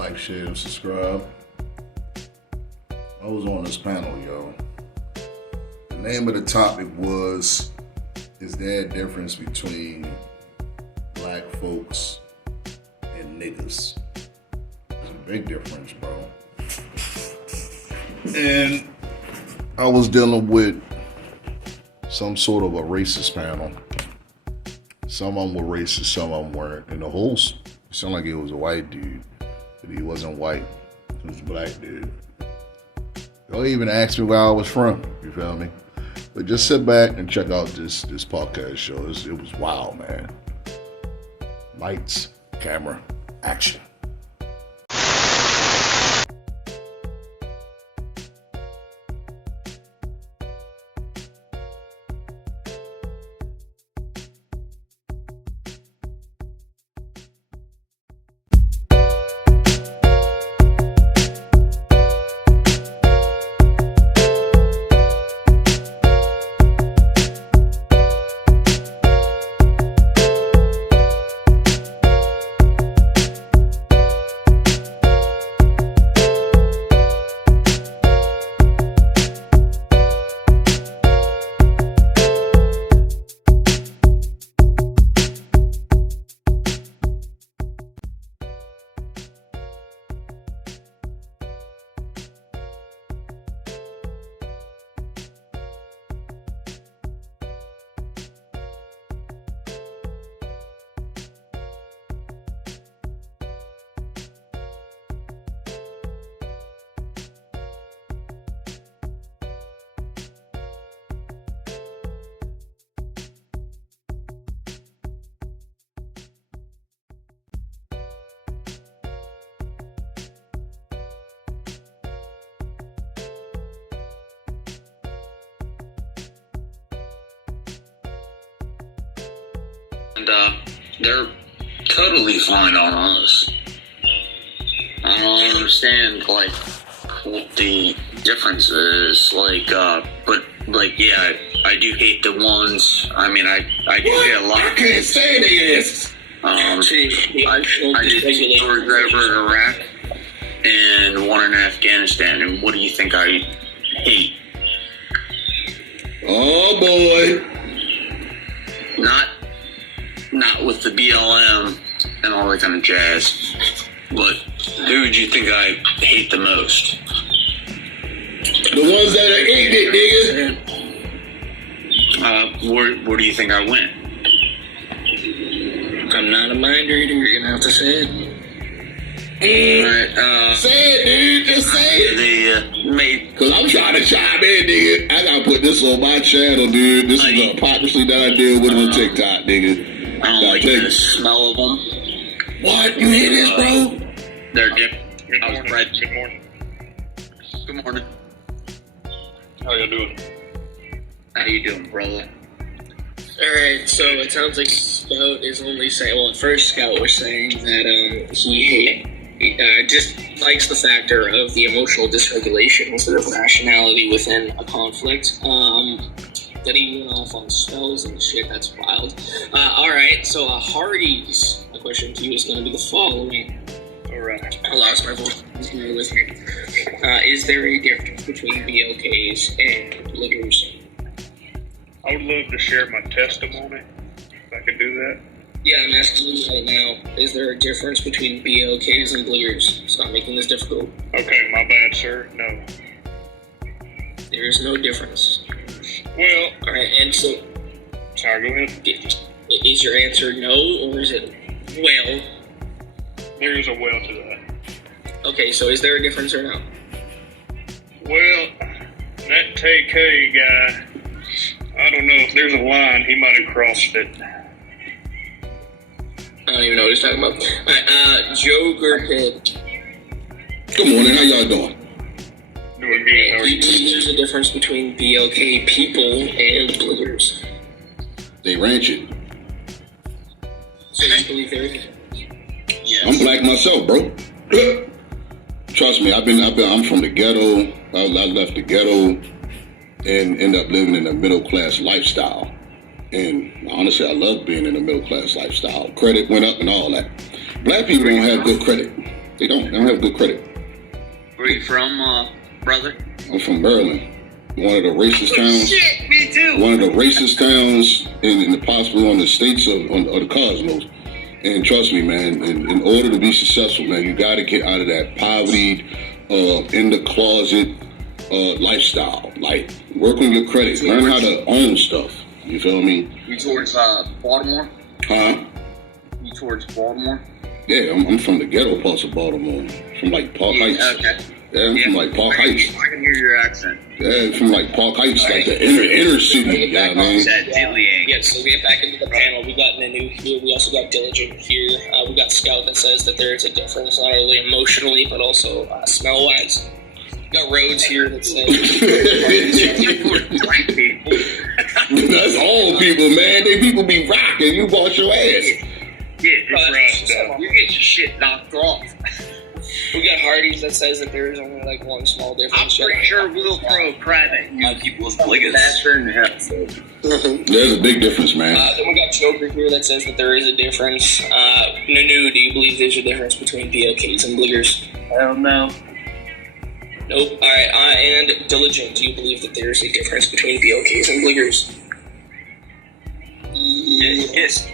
like, share, and subscribe. I was on this panel, yo. The name of the topic was, is there a difference between black folks and niggas? There's a big difference, bro. And I was dealing with some sort of a racist panel. Some of them were racist, some of them weren't. And the host, it sounded like it was a white dude, but he wasn't white. He was a black dude. Don't even ask me where I was from, you feel me? But just sit back and check out this podcast show. It was wild, man. Lights, camera, action. And they're totally fine on us. I don't understand, like, what the difference is. Like, but, like, yeah, I do hate the ones. I mean, I do hate a lot. I can't say they is. I did 2 tours over in Iraq and 1 in Afghanistan. And what do you think I hate? Oh, boy. Not with the BLM and all that kind of jazz, but who would you think I hate the most? The ones that are eating it, nigga. Where do you think I went? I'm not a mind reader, you're gonna have to say it. Alright, say it, dude. Just say it. Cause I'm trying to chime in, nigga. I gotta put this on my channel, dude. This is the hypocrisy that I deal with on TikTok, nigga. I don't like the smell of them. What? You hear this, bro? They're different. Good morning. Good morning. How y'all doing? How you doing, brother? Alright, so it sounds like Scout is only saying, well, at first Scout was saying that he dislikes the factor of the emotional dysregulation instead of rationality within a conflict. That he went off on spells and shit, that's wild. Alright, so Hardy's question to you is going to be the following. Alright. I lost my voice. Bear with me. Is there a difference between BLKs and bliggers? I would love to share my testimony, if I could do that. Yeah, I'm asking you right now. Is there a difference between BLKs and bliggers? Stop making this difficult. Okay, my bad, sir. No. There is no difference. Well, Alright, and so, sorry, go ahead. is your answer no, or is it well? There is a well to that. Okay, so is there a difference or no? Well, that TK guy, I don't know if there's a line, he might have crossed it. I don't even know what he's talking about. Alright, Joe Gerpid. Good morning. How y'all doing? Doing good, how are Do you? you believe there's a difference between BLK people and bliggers? They ranch it. So you believe there is? Yes. I'm black myself, bro. Trust me, I'm from the ghetto. I left the ghetto and ended up living in a middle class lifestyle. And honestly, I love being in a middle class lifestyle. Credit went up and all that. Black people don't have good credit. They don't have good credit. Where you from, brother? I'm from Maryland, one of the racist towns. Shit, me too. One of the racist towns in possibly on the states of the cosmos. And trust me, man, in order to be successful, man, you got to get out of that poverty, in the closet lifestyle. Like, work on your credit. Learn how to own stuff. You feel me? You towards Baltimore? Huh? You towards Baltimore? Yeah, I'm from the ghetto parts of Baltimore. From like Park Heights. Okay. Yeah, I'm from like Park Heights. I can hear your accent. Yeah, from like Park Heights, like the inner city. Yeah, man. Yeah, so we get back into the panel. We got Nanu here. We also got Diligent here. We got Scout that says that there is a difference, not only emotionally, but also smell-wise. We got Rhodes here that says... That's all people, man. They people be rocking. You bought your ass. Yeah, you get your shit knocked off. We got Hardy's that says that there is only like one small difference. I'm pretty sure we'll throw a crab at you people's bliggers. There's a big difference, man. Then we got Joker here that says that there is a difference. Nanu, do you believe there's a difference between BLKs and bliggers? Hell no. Nope. Alright, and Diligent, do you believe that there's a difference between BLKs and bliggers? Yes.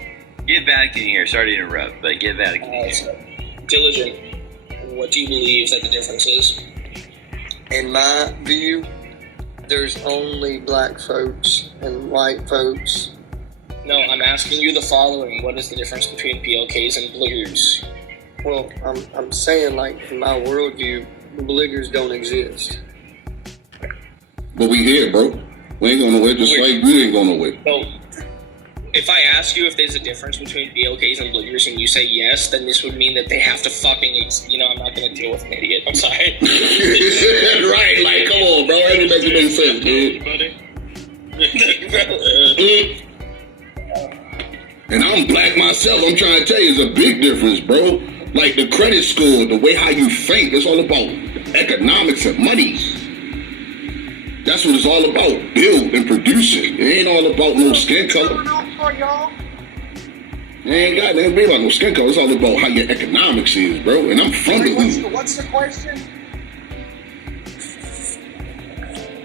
Get Vatican here. Sorry to interrupt, but get Vatican here. So, Diligent, what do you believe that the difference is? In my view, there's only black folks and white folks. No, I'm asking you the following. What is the difference between BLKs and bliggers? Well, I'm saying, like, in my worldview, bliggers don't exist. But we here, bro. We ain't going nowhere, just like we ain't going nowhere. So, if I ask you if there's a difference between BLKs and bliggers and you say yes, then this would mean that they have to fucking, I'm not going to deal with an idiot. I'm sorry. Right, like, come on, bro. That doesn't make sense, dude. And I'm black myself. I'm trying to tell you, it's a big difference, bro. Like, the credit score, the way how you think, it's all about economics and money. That's what it's all about, build and producing. It ain't all about no skin color. It ain't got nothing to be about no skin color. It's all about how your economics is, bro. And I'm from the hood. What's the question?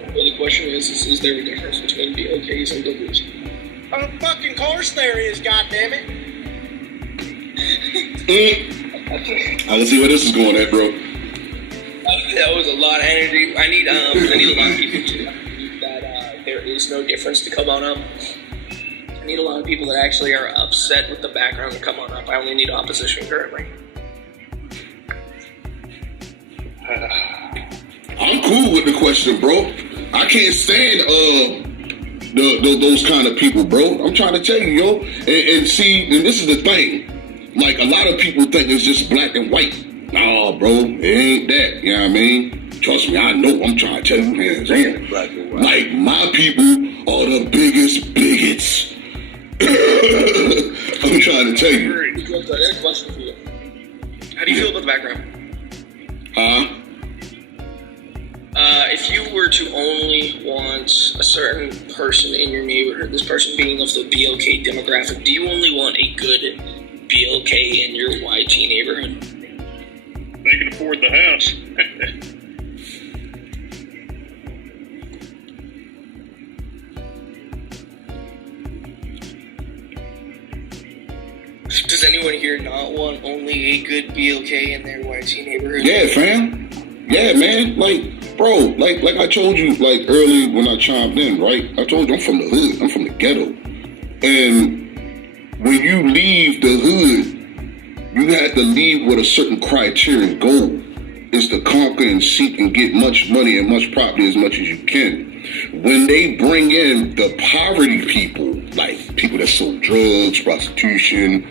Well, the question is there a difference between BLKs and bliggers? Of fucking course there is, goddammit. I can see where this is going at, bro. That was a lot of energy. I need a lot of people to believe that there is no difference to come on up. I need a lot of people that actually are upset with the background to come on up. I only need opposition currently. I'm cool with the question, bro. I can't stand those kind of people, bro. I'm trying to tell you, yo. And see, and this is the thing. Like, a lot of people think it's just black and white. Nah, bro, it ain't that. You know what I mean? Trust me, I know. I'm trying to tell you, man. Damn. Like, my people are the biggest bigots. I'm trying to tell you. I got a question for you. How do you feel about the background? Huh? If you were to only want a certain person in your neighborhood, this person being of the BLK demographic, do you only want a good BLK in your YG neighborhood? They can afford the house. Does anyone here not want only a good BLK in their YG neighborhood? Yeah, fam. Yeah, man. Like, bro, like I told you, like, early when I chimed in, right? I told you I'm from the hood. I'm from the ghetto. And when you leave the hood, you have to leave with a certain criterion goal. Is to conquer and seek and get much money and much property as much as you can. When they bring in the poverty people, like people that sell drugs, prostitution,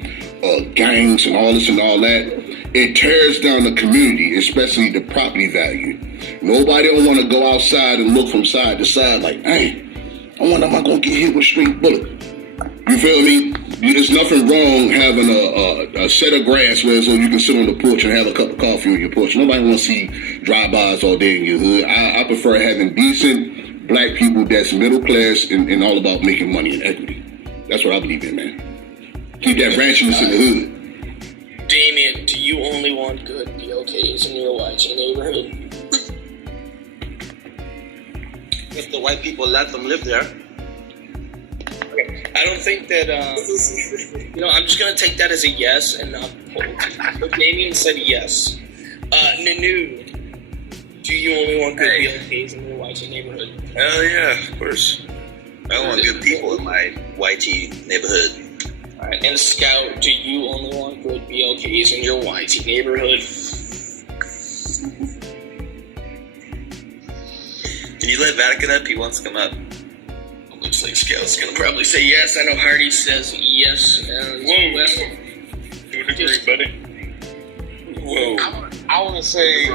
gangs and all this and all that, it tears down the community, especially the property value. Nobody don't want to go outside and look from side to side like, hey, I wonder am I going to get hit with a straight bullet? You feel me? There's nothing wrong having a set of grass where so you can sit on the porch and have a cup of coffee on your porch. Nobody wants to see drive-bys all day in your hood. I prefer having decent black people that's middle class and all about making money and equity. That's what I believe in, man. Keep that ranchiness in the hood. Damien, do you only want good BLK BLKs in your YT neighborhood? If the white people let them live there. Okay. I don't think that, I'm just going to take that as a yes and not hold. So Damien said yes. Nanu, do you only want good BLKs in your YT neighborhood? Hell yeah, of course. I want good people in my YT neighborhood. Alright, and Scout, do you only want good BLKs in your YT neighborhood? Can you let Vatican up? He wants to come up. Looks like Scout's gonna probably say yes. I know Hardy says yes. Whoa. To a degree, buddy. Whoa. I want to say.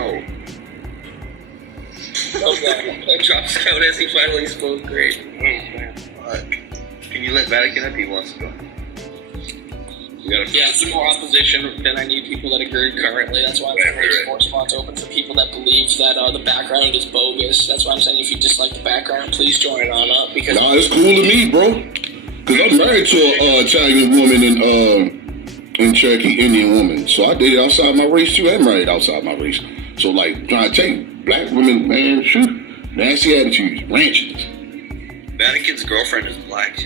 Okay, I dropped Scout as he finally spoke. Great. Oh, man. Can you let Vatican up? He wants to go. Yeah, some more opposition than I need people that agree currently. That's why I'm trying to raise more spots open for people that believe that the background is bogus. That's why I'm saying if you dislike the background, please join on up. Because Nah, it's cool to me, bro. Because I'm married to a Italian woman and Cherokee Indian woman. So I dated outside my race too and married outside my race. So, like, trying to tell you, black women, man, shoot, nasty attitudes, ranches. Vatican's girlfriend is black.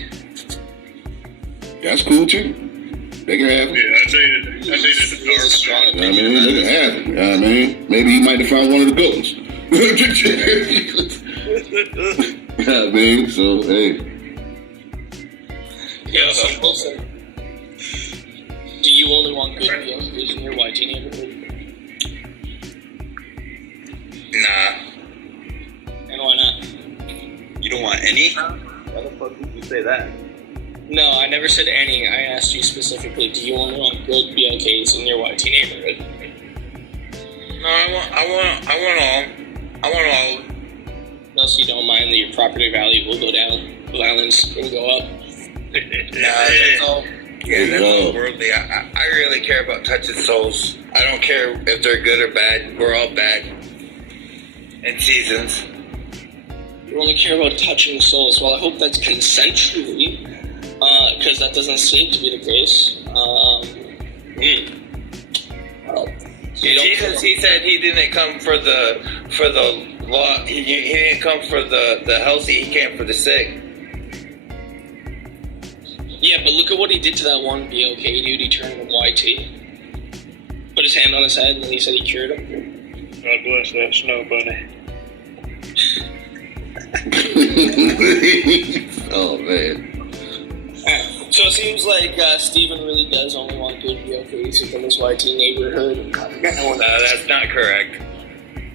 That's cool too. They can have it. Yeah, I dated a dark strong You know what I mean? They can have it. You know what I mean? Maybe he might have found one of the good ones. You know what I mean? So, hey. yeah, so Wilson, do you only want good BLKs in your YT neighborhood? Nah. And why not? You don't want any? Why the fuck did you say that? No, I never said any. I asked you specifically, do you only want good BLKs in your YT neighborhood? No, I want all. Unless you don't mind that your property value will go down, violence will go up. That's all. Yeah, that's all worldly. I really care about touching souls. I don't care if they're good or bad. We're all bad. In seasons. You only care about touching souls. Well, I hope that's consensually, because that doesn't seem to be the case. Jesus, he said he didn't come for the law. He didn't come for the healthy. He came for the sick. Yeah, but look at what he did to that one BLK dude. He turned him YT. Put his hand on his head and then he said he cured him. God bless that snow bunny. Oh, man. So it seems like Steven really does only want good BLKs within his YT neighborhood. No, that's not correct.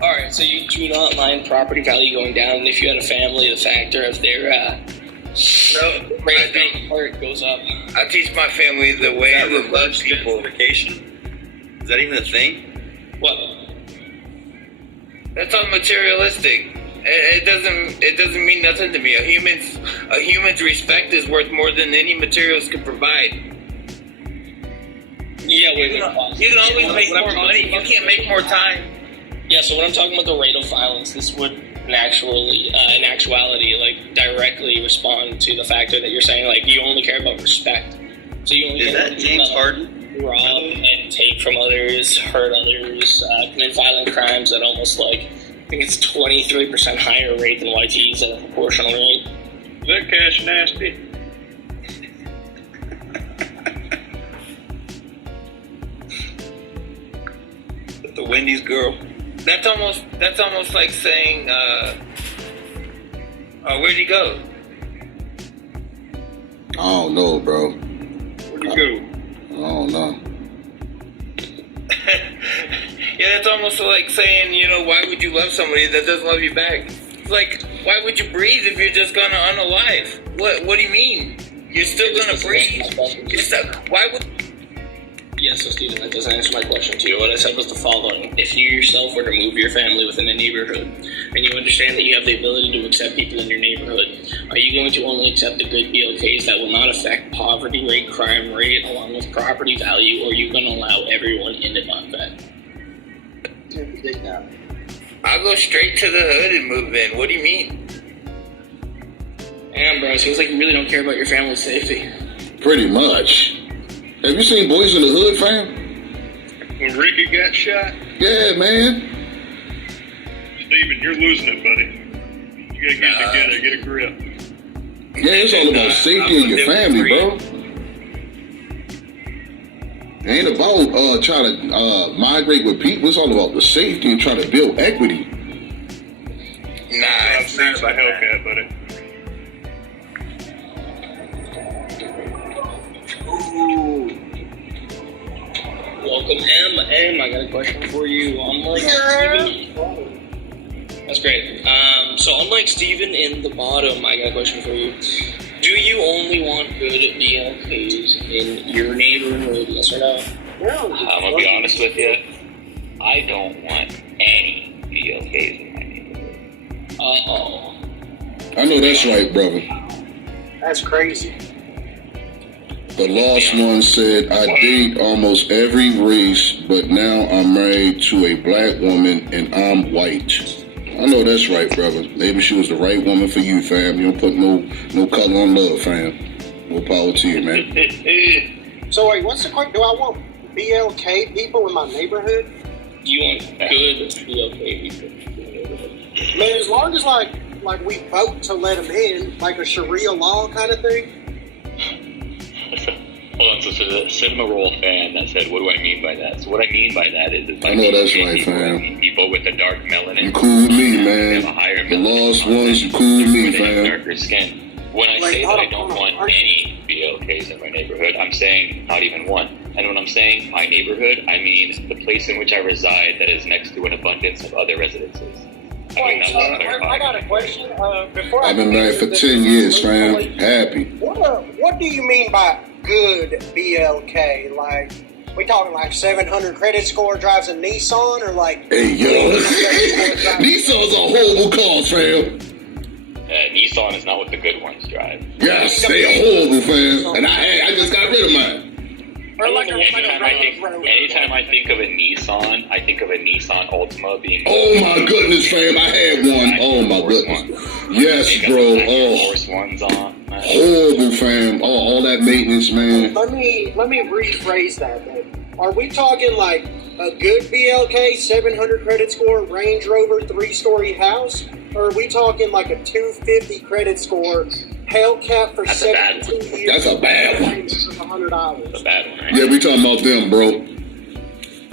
Alright, so you do not mind property value going down, and if you had a family, the factor of their rate of being apart goes up. I teach my family the way to love people. Is that even a thing? What? That's unmaterialistic. It doesn't mean nothing to me. A human's respect is worth more than any materials can provide. Yeah, You can always make more money. You can't make more time. Yeah, so when I'm talking about the rate of violence, this would in actuality, like directly respond to the factor that you're saying, like you only care about respect. So you only Is that James Harden? Rob and take from others, hurt others, commit violent crimes at almost like I think it's 23% higher rate than YTs at a proportional rate. Is that Cash Nasty? The Wendy's girl. That's almost like saying, where'd he go? I don't know, bro. Where'd you go? I don't know. Yeah, that's almost like saying, why would you love somebody that doesn't love you back? It's like, why would you breathe if you're just gonna unalive? What do you mean? You're still gonna breathe. Why would... Yeah, so Steven, that doesn't answer my question to you. What I said was the following. If you yourself were to move your family within a neighborhood, and you understand that you have the ability to accept people in your neighborhood, are you going to only accept the good BLKs that will not affect poverty rate, crime rate, along with property value, or are you going to allow everyone in and on that? I'll go straight to the hood and move in. What do you mean? Damn, bro, it seems like you really don't care about your family's safety. Pretty much. Have you seen Boys in the Hood, fam? When Ricky got shot? Yeah, man. Steven, you're losing it, buddy. You gotta get it together, get a grip. Yeah, it's all about safety of your family, bro. It ain't about trying to migrate with people. It's all about the safety and trying to build equity. Nah, I've it's seen not some about that. Hellcat, buddy. Ooh. Welcome, M. I got a question for you. Unlike Steven, that's great. So unlike Steven in the bottom, I got a question for you. Do you only want good BLKs in your neighborhood? Yes or no? I'm gonna be honest with you. I don't want any BLKs in my neighborhood. Uh-oh. I know that's right, brother. That's crazy. The lost one said, I date almost every race, but now I'm married to a black woman and I'm white. I know that's right, brother. Maybe she was the right woman for you, fam. You don't put no color on love, fam. More power to you, man. So wait, what's the question? Do I want BLK people in my neighborhood? You want good BLK people? Man, as long as like we vote to let them in, like a Sharia law kind of thing. Hold on, so the Cinema Roll fan that said, what do I mean by that? So what I mean by that is I know that's right, people, fam. people with the dark melanin. You cool with me, They have a man. higher The melanin lost content, ones, you cool with me, they have fam. darker skin. When I Wait, say hold that I on, don't hold on. want any BLKs in my neighborhood, I'm saying not even one. And when I'm saying my neighborhood, I mean the place in which I reside that is next to an abundance of other residences. Wait, so I got a question. Before I've been married for 10 years, fam. Happy. What do you mean by good BLK? Like, we talking like 700 credit score, drives a Nissan, or like? Hey, yo. Nissan's a horrible cause, fam. Nissan is not what the good ones drive. Yes, they are horrible, fam. And I just got rid of mine. Or like a Anytime I think of a Nissan, I think of a Nissan Altima being. Oh my goodness, fam. I had one. Oh my goodness. Yes, bro. Oh, Force ones on. horrible, fam. Oh, all that maintenance, man. Let me rephrase that, then. Are we talking like a good BLK, 700 credit score, Range Rover, 3-story house? Or are we talking like a 250 credit score, Hellcat for That's a bad 17 years? That's a bad one. $100. That's a bad one, right? Yeah, we talking about them, bro.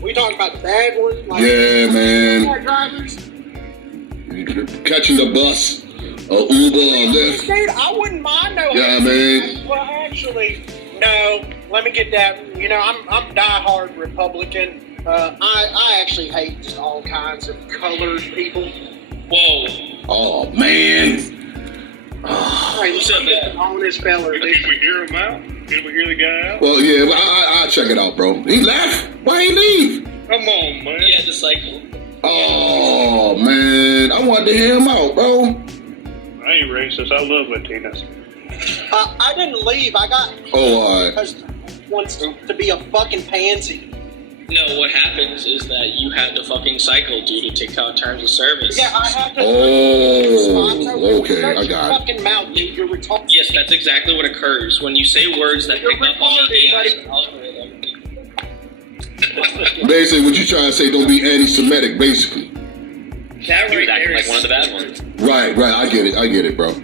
We talking about the bad one? Like Yeah, man. car drivers? Catching the bus, or Uber, or Lyft. Dude, I wouldn't mind no. Yeah, man. Well, actually, no. Let me get that. You know, I'm diehard Republican. I actually hate just all kinds of colored people. Whoa. Oh, man. Hey, what's up, man? Honest fella, Did dude. we hear him out? Did we hear the guy out? Well, yeah, I'll check it out, bro. He left. Why he leave? Come on, man. Yeah, the cycle. Oh, man. I wanted to hear him out, bro. I ain't racist. I love Latinas. I didn't leave. I got Oh, all right. because wants to be a fucking pansy. No, what happens is that you had to fucking cycle due to TikTok terms of service. Yeah, I have to. Oh, okay, I got it. Fucking mouth, dude. You're retarded. Yes, that's exactly what occurs when you say words that You're pick up on the retarded, AI buddy. algorithm. Basically, what you trying to say, don't be anti-Semitic, basically. That He was right there acting is like one of the bad ones. Right, I get it, bro.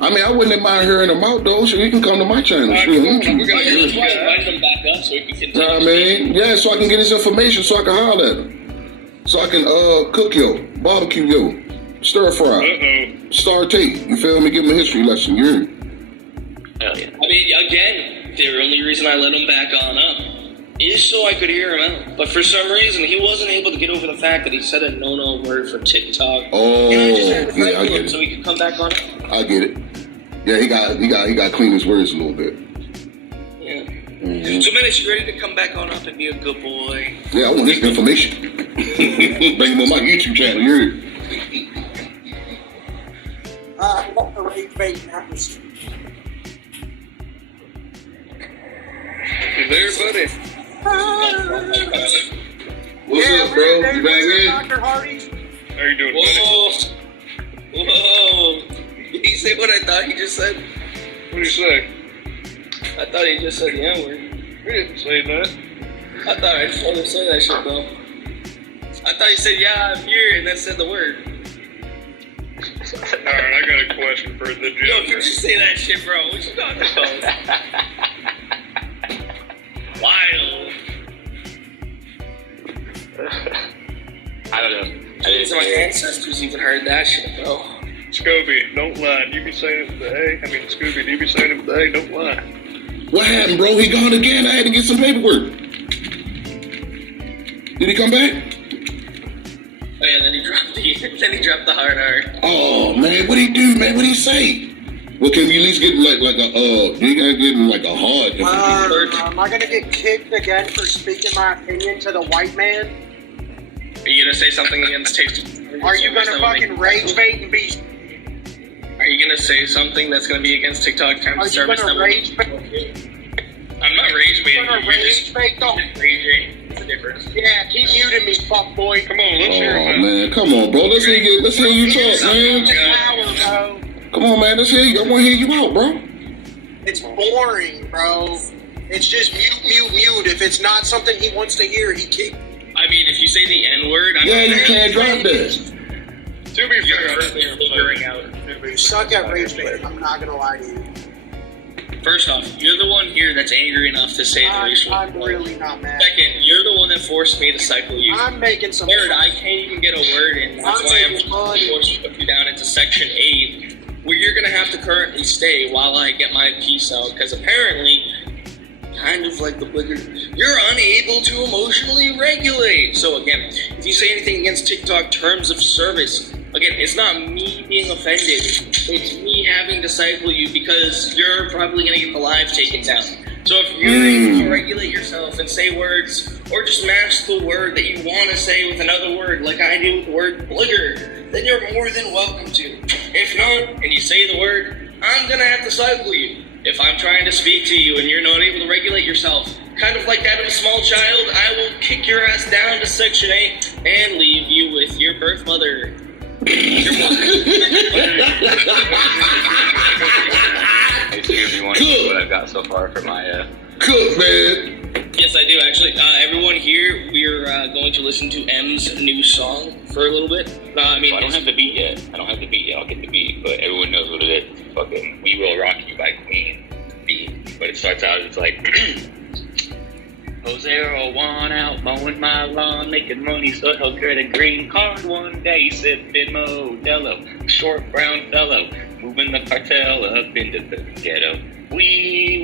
I mean, I wouldn't mind hearing him out, though, so he can come to my channel. Alright, Shoot, come on, YouTube. we're gonna hear That's why I invited them back up so we can continue. Know what I mean? Yeah, so I can get his information so I can holler at him. So I can cook yo, barbecue yo, stir fry, Uh-oh. saute. You feel me? Give him a history lesson. You hear me? Hell yeah. I mean, again, the only reason I let him back on up is so I could hear him out. But for some reason, he wasn't able to get over the fact that he said a no-no word for TikTok. Oh, And I just had to yeah, I correct get him so it. he could come back on up. I get it. Yeah, he got to clean his words a little bit. Yeah. Mhm. So, Menace, you ready to come back on up and be a good boy? Yeah, I want his information. Bring him on my YouTube channel. You heard? I want to rate bait house. You there, buddy? What's up, bro? You back in? Dr. Hardy's. How you doing, buddy? Whoa! Whoa! Did he say what I thought he just said? What do you say? I thought he just said the N-word. We didn't say that. I thought I just wanted to say that shit, though. I thought you said, yeah, I'm here, and then said the word. Alright, I got a question for the Yo, gentleman. did you say that shit, bro? What you talking about? Wild. I don't know. So my ancestors even heard that shit, bro. Scooby, don't lie. You be saying it with the A? I mean, Scooby, you be saying it with the A? Don't lie. What happened, bro? He gone again. I had to get some paperwork. Did he come back? Oh yeah, then he dropped the hard R. Oh man, what'd he do, man? What'd he say? Well, can you at least get like a you gotta give him like a hard. Am I gonna get kicked again for speaking my opinion to the white man? Are you gonna say something against TikTok? Are you gonna fucking rage bait and be? Are you gonna say something that's gonna be against TikTok terms Are of you service? gonna rage bait? I'm not rage baiting. You're gonna You're rage just bait though? raging. It's a difference. Yeah, keep muting me, fuck boy. Come on, let's hear Oh him out. man, come on, bro. Let's hear you talk, man. Power, bro. Come on, man. Let's hear you. I want to hear you out, bro. It's boring, bro. It's just mute. If it's not something he wants to hear, he keep. I mean, if you say the N word, I'm Yeah, you can't drop that. To be You're fair, figuring out. You suck at rage bait. I'm not gonna lie to you. First off, you're the one here that's angry enough to say the racial. I'm really not mad. Second, you're the one that forced me to cycle you. I'm making some. Third, I can't even get a word in. That's I'm why I'm making money. forced to put you down into Section 8, where you're going to have to currently stay while I get my piece out, because apparently, kind of like the booger, you're unable to emotionally regulate. So again, if you say anything against TikTok terms of service, again, it's not me being offended. It's me having to cycle you because you're probably going to get the live taken down. So if you're able to regulate yourself and say words, or just match the word that you want to say with another word, like I do with the word booger, then you're more than welcome to. If not, and you say the word, I'm going to have to cycle you. If I'm trying to speak to you and you're not able to regulate yourself, kind of like that of a small child, I will kick your ass down to Section 8 and leave you with your birth mother. Hey, Scooby, you want to see what I've got so far for my Cook, man. Yes, I do, actually. Everyone here, we're going to listen to M's new song for a little bit. I mean, I don't have the beat yet. I'll get the beat, but everyone knows what it is. Fucking We Will Rock You by Queen beat. But it starts out, it's like Jose-01 out mowing my lawn, making money so he'll get a green card one day, sipping Modelo, short brown fellow, moving the cartel up into the ghetto. We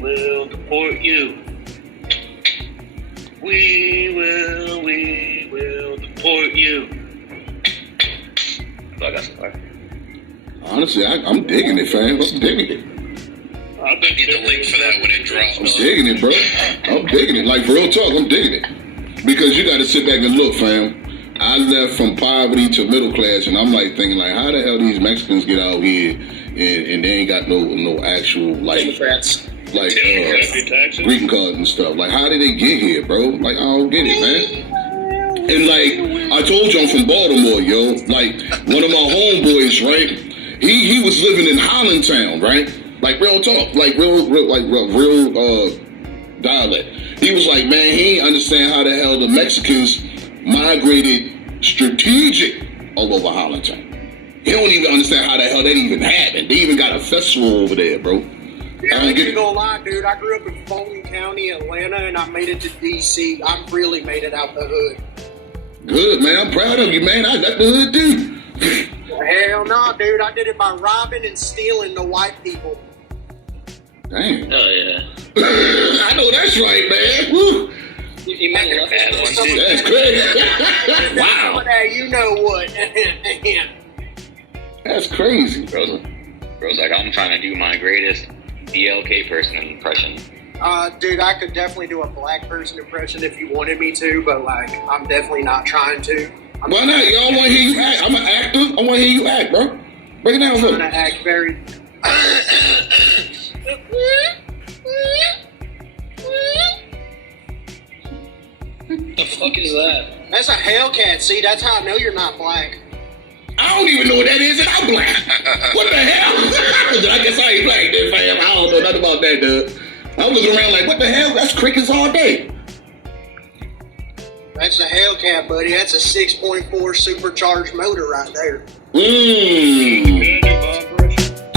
will deport you. We will deport you. So I got some fire. Honestly, I'm digging it, fam. I'm digging it. I'll get the link for that when it drops. I'm digging it, bro. I'm digging it. Like, for real talk, I'm digging it. Because you got to sit back and look, fam. I left from poverty to middle class, and I'm like thinking, like, how the hell these Mexicans get out here and they ain't got no actual, like, Democrats. like greeting cards and stuff. Like, how did they get here, bro? Like, I don't get it, man. And, like, I told you I'm from Baltimore, yo. Like, one of my homeboys, right? He was living in Hollandtown, right? Like, real talk. Like, real dialect. He was like, man, he ain't understand how the hell the Mexicans migrated strategic all over Hollandtown. He don't even understand how the hell that even happened. They even got a festival over there, bro. Yeah, I ain't gonna lie, dude. I grew up in Fulton County, Atlanta, and I made it to D.C. I really made it out the hood. Good, man. I'm proud of you, man. I got the hood, too. Hell no, dude. I did it by robbing and stealing the white people. Damn. Oh, yeah. I know that's right, man. Woo. You might love that one, too. That's crazy. Wow. You know what? That's crazy. Bro's like, I'm trying to do my greatest BLK person impression. Dude, I could definitely do a black person impression if you wanted me to, but, like, I'm definitely not trying to. Why not? Y'all want to hear you act. I'm an actor. I want to hear you act, bro. Break it down I'm for gonna me. act very... The fuck is that? That's a Hellcat. See, that's how I know you're not black. I don't even know what that is, and I'm black. What the hell? I guess I ain't black then, fam. I don't know nothing about that, dude. I'm looking around like, what the hell? That's crickets all day. That's a Hellcat, buddy. That's a 6.4 supercharged motor right there. Mmm.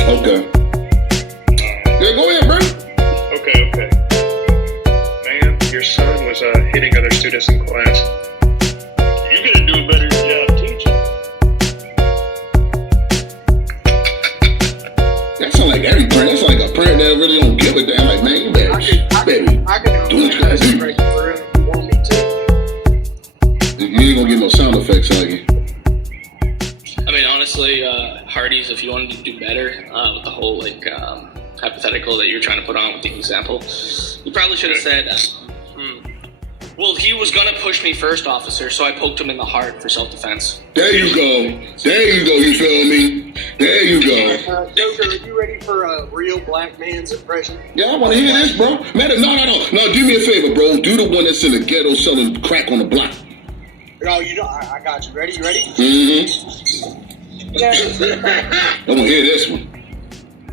Okay. Yeah, go ahead, bro. Okay. Man, your son was hitting other students in class. You gotta do a better job teaching. That sounds like every parent. That's like a parent that really don't give a damn. Like, man, you better, I could do what you gotta do. for him if you want me to. You ain't gonna get no sound effects, are you? I mean, honestly, Hardee's, if you wanted to do better with the whole, like, hypothetical that you're trying to put on with the example, you probably should have said, well, he was going to push me first, officer, so I poked him in the heart for self-defense. There you go, you feel me? There you go. Joker, are you ready for a real black man's impression? Yeah, I want to hear this, bro. Man, no, do me a favor, bro. Do the one that's in the ghetto selling crack on the block. No, you don't. I got you. Ready? You ready? Mm-hmm. I want to hear this one.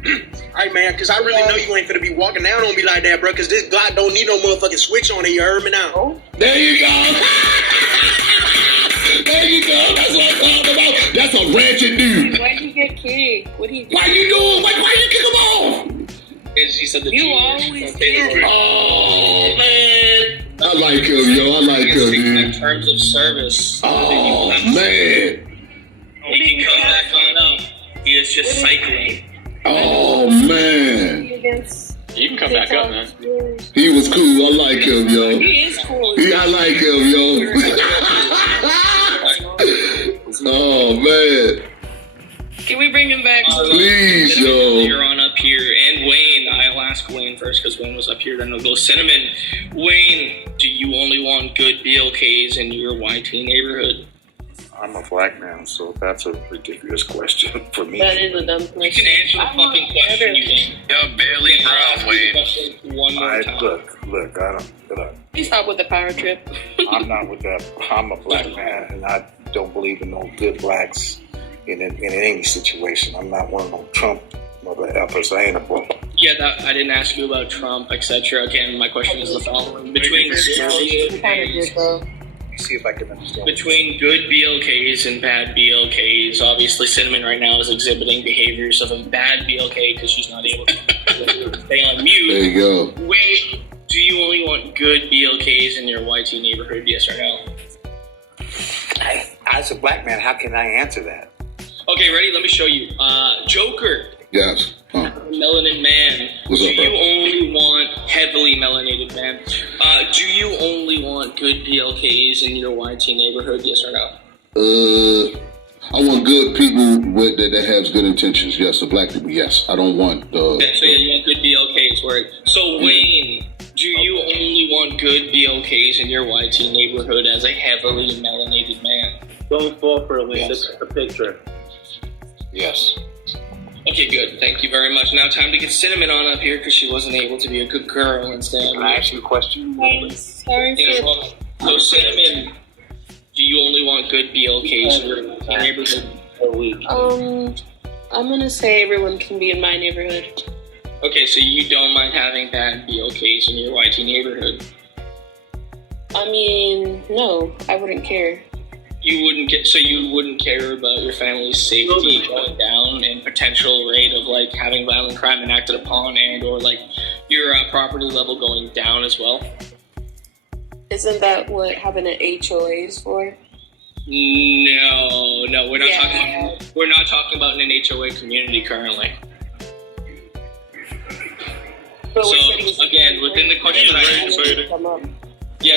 All right, man, because I really know you ain't finna be walking down on me like that, bro, because this Glock don't need no motherfucking switch on it, you heard me now? There you go. There you go. That's what I'm talking about. That's a ratchet dude. Why'd you get kicked? What do you do? Why you doing? Why you kick him off? And she said the You always did. Oh, man. I like him, yo. I like him, in dude. terms of service. Oh, man. He can come back on up. He is just cycling. Oh, man. You can come back up, man. He was cool. I like him, yo. He is cool. Yeah, I like him, yo. Oh, man. Can we bring him back? Please, yo. You're on up here. And Wayne, I'll ask Wayne first because Wayne was up here. Then we'll go Cinnamon. Wayne, do you only want good BLKs in your YT neighborhood? I'm a black man, so that's a ridiculous question for me. That is a dumb question. You can answer the fucking question, you think. Yo, barely brown, Wayne. One more time. Look, I don't. Please stop with the power trip. I'm not with that. I'm a black man, and I don't believe in no good blacks in any situation. I'm not one of them Trump mother effers. I ain't a bro. Yeah, I didn't ask you about Trump, etc. Again, my question is the following: between See if I can understand. Between good BLKs and bad BLKs, obviously Cinnamon right now is exhibiting behaviors of a bad BLK because she's not able to stay on mute. There you go. Wait, do you only want good BLKs in your YT neighborhood, yes or no? As a black man, how can I answer that? Okay, ready? Let me show you. Joker. Yes. Huh. Melanin man. What's up, bro? Do you only want heavily melanated man? Do you only want good BLKs in your YT neighborhood, yes or no? I want good people that have good intentions. Yes, the black people. Yes, I don't want Okay, so yeah, you want good BLKs. Word. So Wayne, do you only want good BLKs in your YT neighborhood as a heavily melanated man? Don't fall for it, Wayne. This is the picture. Yes. Okay, good. Thank you very much. Now time to get Cinnamon on up here because she wasn't able to be a good girl and stay on Can I ask you a question? Sorry for So Cinnamon, do you only want good BLKs in your neighborhood? I'm gonna say everyone can be in my neighborhood. Okay, so you don't mind having bad BLKs in your YT neighborhood? I mean, no, I wouldn't care. You wouldn't care about your family's safety going down and potential rate of like having violent crime enacted upon and or like your property level going down as well? Isn't that what having an HOA is for? No, we're not talking about an HOA community currently. So again, within the question that I asked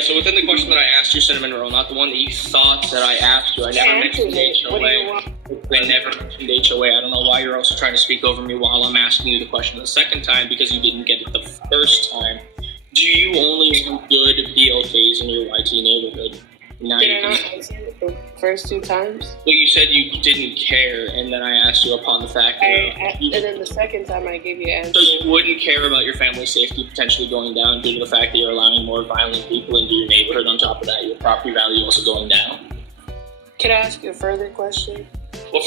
so within the question that I asked you, Cinnamon Roll, not the one that you thought that I asked you, I never mentioned HOA. I never mentioned HOA. I don't know why you're also trying to speak over me while I'm asking you the question the second time because you didn't get it the first time. Do you only want good BLKs in your YT neighborhood? Now Did I not answer it the first two times? Well, you said you didn't care, and then I asked you upon the fact that... And then the second time I gave you an answer. So you wouldn't care about your family's safety potentially going down due to the fact that you're allowing more violent people into your neighborhood. On top of that, your property value also going down. Can I ask you a further question? Well,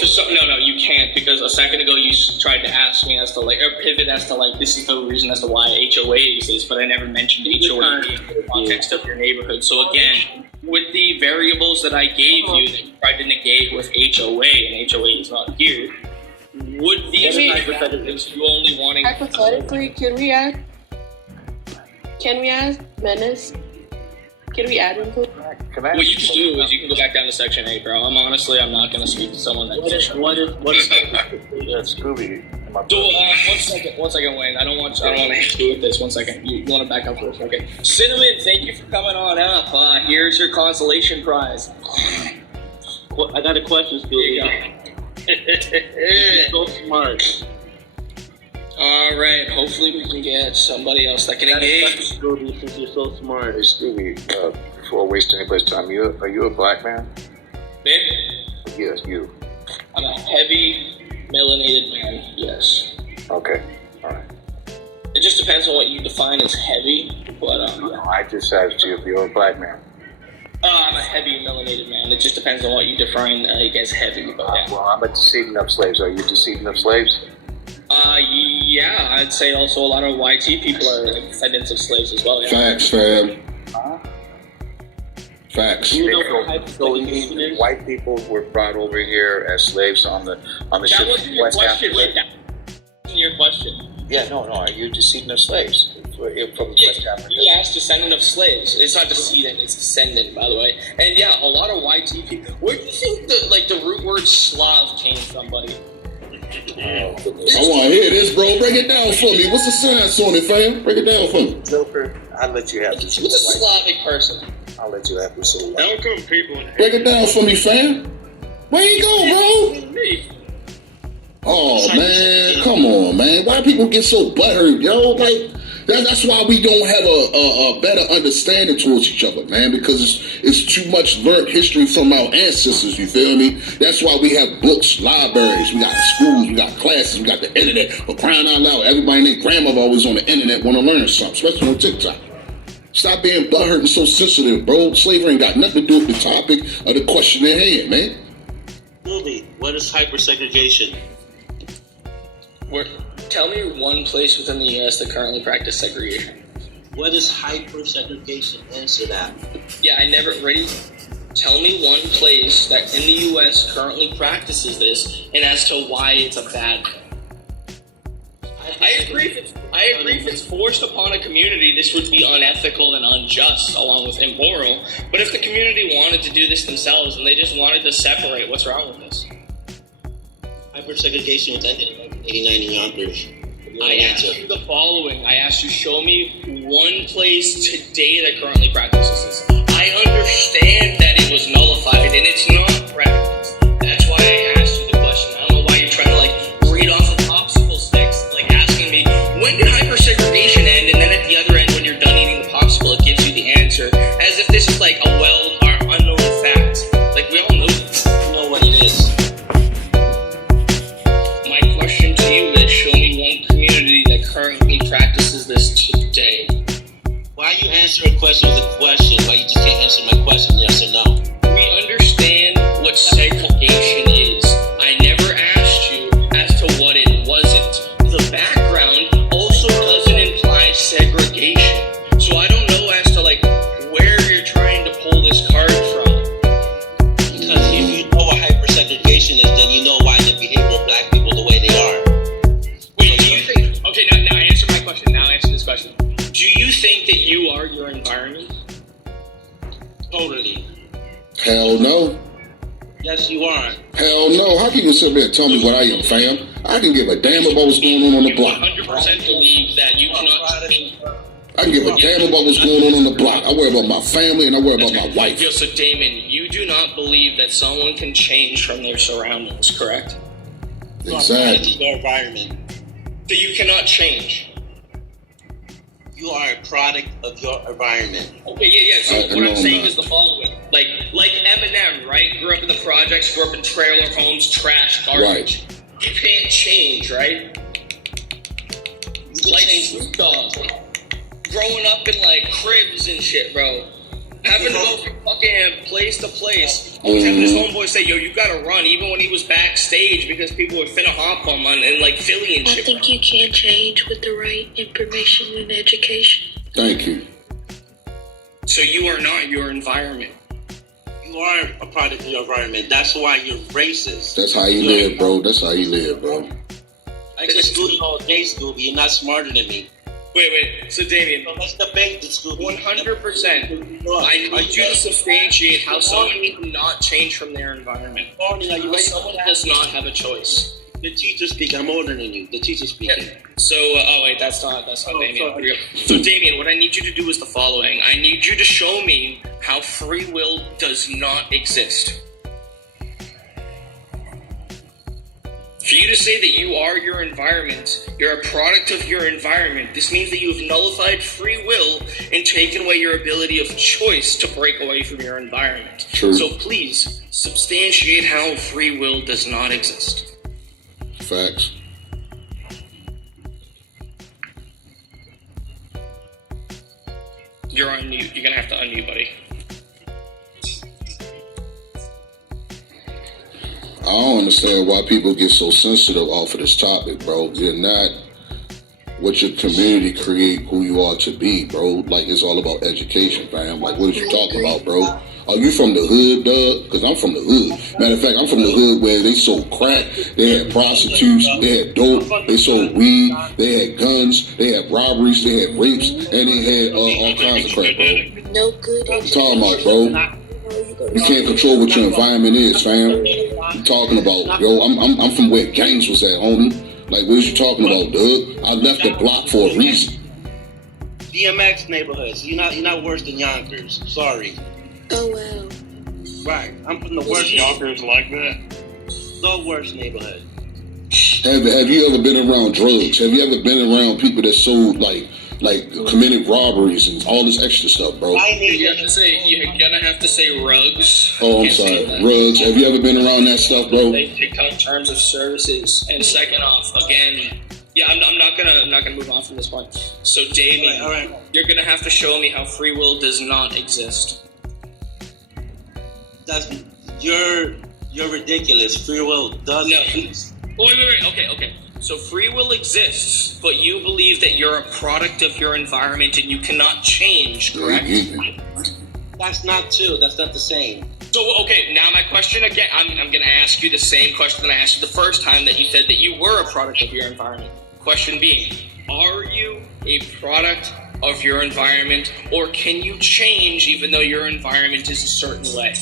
no, you can't, because a second ago you tried to ask me as to like, or pivot as to like, this is the reason as to why HOA exists, but I never mentioned HOA in the context of your neighborhood. So again, with the variables that I gave you that you tried to negate with HOA, and HOA is not here, would these hypotheticals, you only wanting... Hypothetically, can we add Menace? Can we add him to it? What you can do is you can go back down to Section 8, bro. I'm not going to speak to someone that... What is Scooby? So, one second, Wayne. I don't want to do with this. 1 second. You want to back up for a second. Cinnamon, thank you for coming on up. Here's your consolation prize. I got a question, Scooby. You're so smart. All right. Hopefully, we can get somebody else that can engage. Scooby, since you're so smart. Hey, Scooby, before wasting anybody's time, are you a black man? Me? Yes, you. I'm a heavy melanated man. Yes. Okay. All right. It just depends on what you define as heavy, but No, I just asked you if you're a black man. I'm a heavy melanated man. It just depends on what you define as heavy. But yeah. Well, I'm a descendant of slaves. Are you a descendant of slaves? Yeah, I'd say also a lot of YT people are descendants of slaves as well. Yeah. Facts, fam. Facts. You know So white people were brought over here as slaves on the That ship wasn't from your West question. Africa. Wait, that wasn't your question. Yeah, no. Are you a descendant of slaves from West Africa? You asked descendant of slaves. It's not decedent, it's descendant, by the way. And yeah, a lot of YT people. Where do you think the root word Slav came from, buddy? I want to hear this, bro. Break it down for me. What's the science on it, fam? Break it down for me. Joker, I'll let you have this. What's a Slavic person? I'll let you have this. How come people in Break it down for me, fam. Where you go, bro? Me. Oh, man. Come on, man. Why people get so butthurt, yo? Like, that's why we don't have a better understanding towards each other, man, because it's too much learned history from our ancestors, you feel me? That's why we have books, libraries, we got schools, we got classes, we got the internet. For crying out loud, everybody and their grandmother always on the internet want to learn something, especially on TikTok. Stop being butthurt and so sensitive, bro. Slavery ain't got nothing to do with the topic or the question at hand, man. Scooby, what is hypersegregation? Tell me one place within the U.S. that currently practices segregation. What is hypersegregation? Answer that. Yeah, I never ready. Tell me one place that in the U.S. currently practices this, and as to why it's a bad thing. I agree. If it's forced upon a community, this would be unethical and unjust, along with immoral. But if the community wanted to do this themselves and they just wanted to separate, what's wrong with this? Hypersegregation was ended in 1989 in Yonkers. I asked you the following. I asked you, show me one place today that currently practices this. I understand that it was nullified and it's not practiced. That's why I asked you the question. I don't know why you're trying to read off of popsicle sticks, asking me, when did hypersegregation end? And then at the other end, when you're done eating the popsicle, it gives you the answer. As if this is a unknown fact. We all know what it is. My question to you is, show me one community that currently practices this today. Why are you answering questions with a question? Why you just can't answer my question, yes or no? We understand what segregation is. I never asked you as to what it wasn't. The background also doesn't imply segregation. So I don't know as to where you're trying to pull this card from. Because if you know what hypersegregation is, then you know why the behavior of black people the way they are. Wait, do you think... Okay, now answer my question. Now answer this question. Do you think that you are your environment? Totally. Hell no. Yes, you are. Hell no. How can you sit there and tell me what I am, fam? I can give a damn about what's going on the block. 100% believe that you cannot change. I can give a damn about what's going on the block. I worry about my family and I worry about my wife. So, Damon, you do not believe that someone can change from their surroundings, correct? Exactly. Your environment. So you cannot change. You are a product of your environment. Okay, yeah. So what I'm saying is the following: like Eminem, right? Grew up in the projects, grew up in trailer homes, trash, garbage. Right. You can't change, right? Snoop Dogg, growing up in cribs and shit, bro. Having to go from fucking place to place. I was having this homeboy say, yo, you gotta run, even when he was backstage because people were finna hop him on in Philly and shit. I think you can change with the right information and education. Thank you. So you are not your environment. You are a product of your environment. That's why you're racist. That's how you live, bro. That's how you live, bro. I can school you all day, Scooby. You're not smarter than me. Wait. So, Damien, So let's debate the Scooby. 100%. I need you to substantiate how someone cannot change from their environment. How someone does not have a choice. The teacher speaking. I'm older than you. The teacher speaking. So, oh wait, that's not Damien. So, Damien, what I need you to do is the following. I need you to show me how free will does not exist. For you to say that you are your environment, you're a product of your environment, this means that you have nullified free will and taken away your ability of choice to break away from your environment. True. So please, substantiate how free will does not exist. Facts. You're on mute. You're gonna have to unmute, buddy. I don't understand why people get so sensitive off of this topic, bro. You're not what your community create who you are to be, bro. Like, it's all about education, fam. Like, what are you talking about, bro? Are you from the hood, dog? Because I'm from the hood. Matter of fact, I'm from the hood where they sold crack, they had prostitutes, they had dope, they sold weed, they had guns, they had robberies, they had rapes, and they had all kinds of crap, bro. No good. What you talking about, bro? You can't control what your environment is, fam. You talking about, yo? I'm from where gangs was at, homie. Like, what is you talking about, Doug? I left the block for a reason. DMX neighborhoods. You're not worse than Yonkers. Sorry. Oh wow. Right. I'm from the worst. Yonkers like that. The worst neighborhood. Have you ever been around drugs? Have you ever been around people that sold like committed robberies and all this extra stuff, bro? You're gonna have to say rugs. Oh, I'm sorry, rugs. Have you ever been around that stuff, bro? They take terms of services. And second off, again, yeah, I'm not gonna move on from this point. So, Damien, All right. you're gonna have to show me how free will does not exist. You're ridiculous. Free will does No. exist. Wait. Okay. So free will exists, but you believe that you're a product of your environment and you cannot change, correct? That's not true. That's not the same. So, okay, now my question again, I'm going to ask you the same question that I asked you the first time that you said that you were a product of your environment. Question being, are you a product of your environment, or can you change even though your environment is a certain way?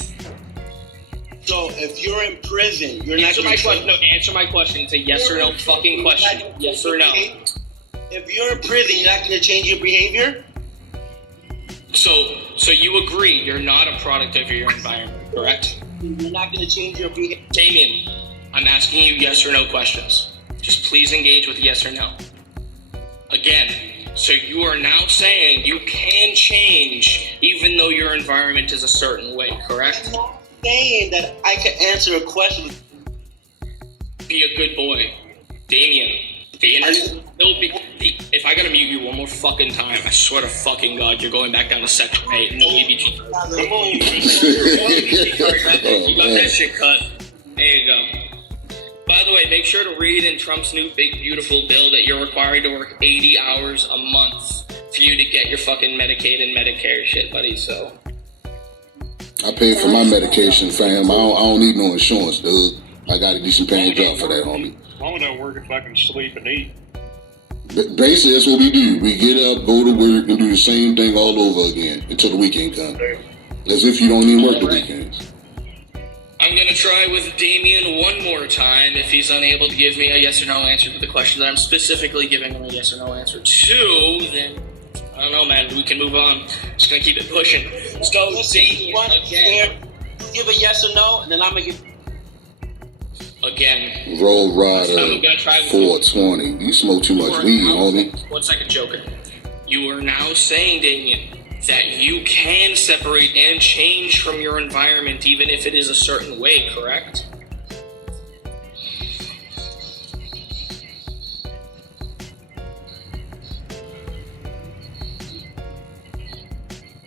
So if you're in prison, you're Answer not my gonna question. No, answer my question. It's a yes or no fucking question. Yes or no. If you're in prison, you're not going to change your behavior? So you agree you're not a product of your environment, correct? You're not going to change your behavior? Damien, I'm asking you yes or no questions. Just please engage with yes or no. Again, so you are now saying you can change even though your environment is a certain way, correct? I'm not saying that I can answer a question. Be a good boy. Damien, the internet will be... If I gotta mute you one more fucking time, I swear to fucking God, you're going back down to section 8. No EBT. Come on. You got that shit cut. There you go. By the way, make sure to read in Trump's new big beautiful bill that you're required to work 80 hours a month for you to get your fucking Medicaid and Medicare shit, buddy, so... I paid for my medication, fam. I don't need no insurance, dude. I got a decent paying job for that, homie. Why would I work if I can sleep and eat? Basically, that's what we do. We get up, go to work, and do the same thing all over again until the weekend comes. As if you don't even work the weekends. I'm gonna try with Damien one more time. If he's unable to give me a yes or no answer to the question that I'm specifically giving him a yes or no answer to, then I don't know, man. We can move on. Just gonna keep it pushing. So, Damien, again. Give a yes or no, and then I'm gonna give. Again. Roll Rider 420. You smoke too much weed, homie. 1 second, Joker. You are now saying, Damien, that you can separate and change from your environment even if it is a certain way, correct?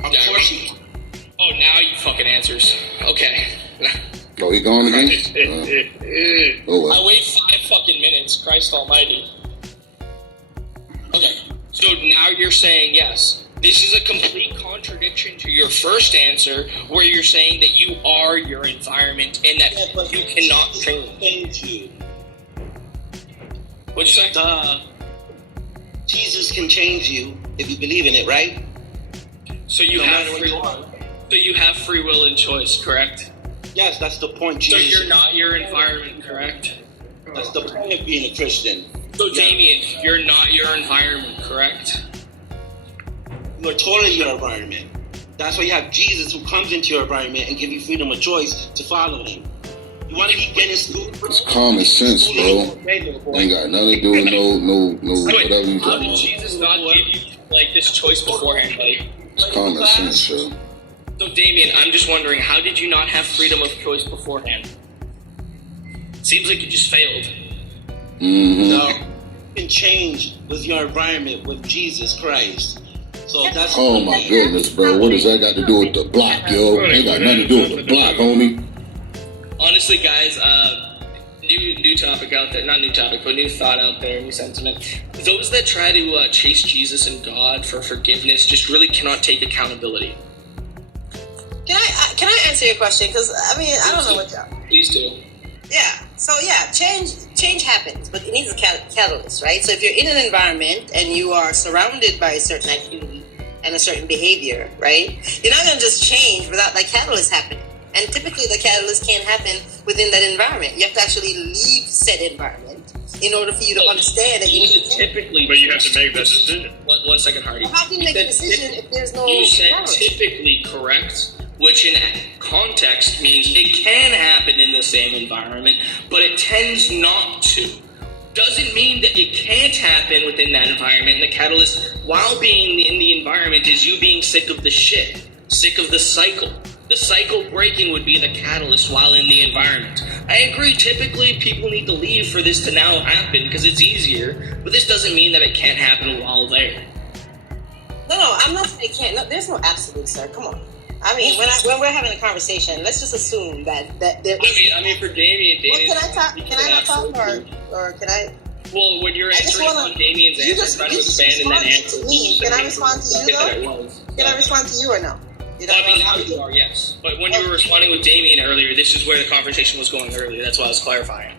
Of course you can. Oh, now you fucking answers. Okay. Oh, he gone again? Oh, well. I wait 5 fucking minutes. Christ almighty. Okay. So now you're saying yes. This is a complete contradiction to your first answer, where you're saying that you are your environment and that you cannot change you. What'd you say? Jesus can change you if you believe in it, right? So you have free will. So you have free will and choice, correct? Yes, that's the point. So Jesus. you're not your environment, correct? That's the point of being a Christian. So Damien, you're not your environment, correct? You're totally your environment. That's why you have Jesus who comes into your environment and give you freedom of choice to follow him. You want to be getting school? It's common sense, bro. Ain't got nothing to do with no whatever you How talking did about. Jesus not give you like this choice beforehand, buddy? It's common sense, yo. So Damien, I'm just wondering, how did you not have freedom of choice beforehand? Seems like you just failed. Mm-hmm. No, you can change with your environment with Jesus Christ. So that's. Oh my goodness, bro. What does that got to do with the block, yo? Ain't got nothing to do with the block, homie. Honestly, guys, new topic out there. Not new topic, but new thought out there, new sentiment. Those that try to chase Jesus and God for forgiveness just really cannot take accountability. Can I answer your question? Because I mean, I don't know what y'all. Please do. Yeah. So yeah, change happens, but it needs a catalyst, right? So if you're in an environment and you are surrounded by a certain activity and a certain behavior, right? You're not gonna just change without that catalyst happening. And typically, the catalyst can't happen within that environment. You have to actually leave said environment in order for you to understand that you need to typically. But you have to make that decision. One second, Hardy. How can you make a decision if there's no You said catalyst? typically, correct? Which in context means it can happen in the same environment, but it tends not to. Doesn't mean that it can't happen within that environment. And the catalyst, while being in the environment, is you being sick of the shit, sick of the cycle. The cycle breaking would be the catalyst while in the environment. I agree, typically people need to leave for this to now happen because it's easier, but this doesn't mean that it can't happen while there. No, I'm not saying it can't. No, there's no absolute, sir. Come on. I mean, when we're having a conversation, let's just assume that there is. I mean, for Damien, Well, can I not talk, or can I? Well, when you're answering on Damien's answer, trying to expand and then answer. Can I respond to you though? Can I respond to you or no? I mean, now you are, yes. But when you were responding with Damien earlier, this is where the conversation was going earlier. That's why I was clarifying.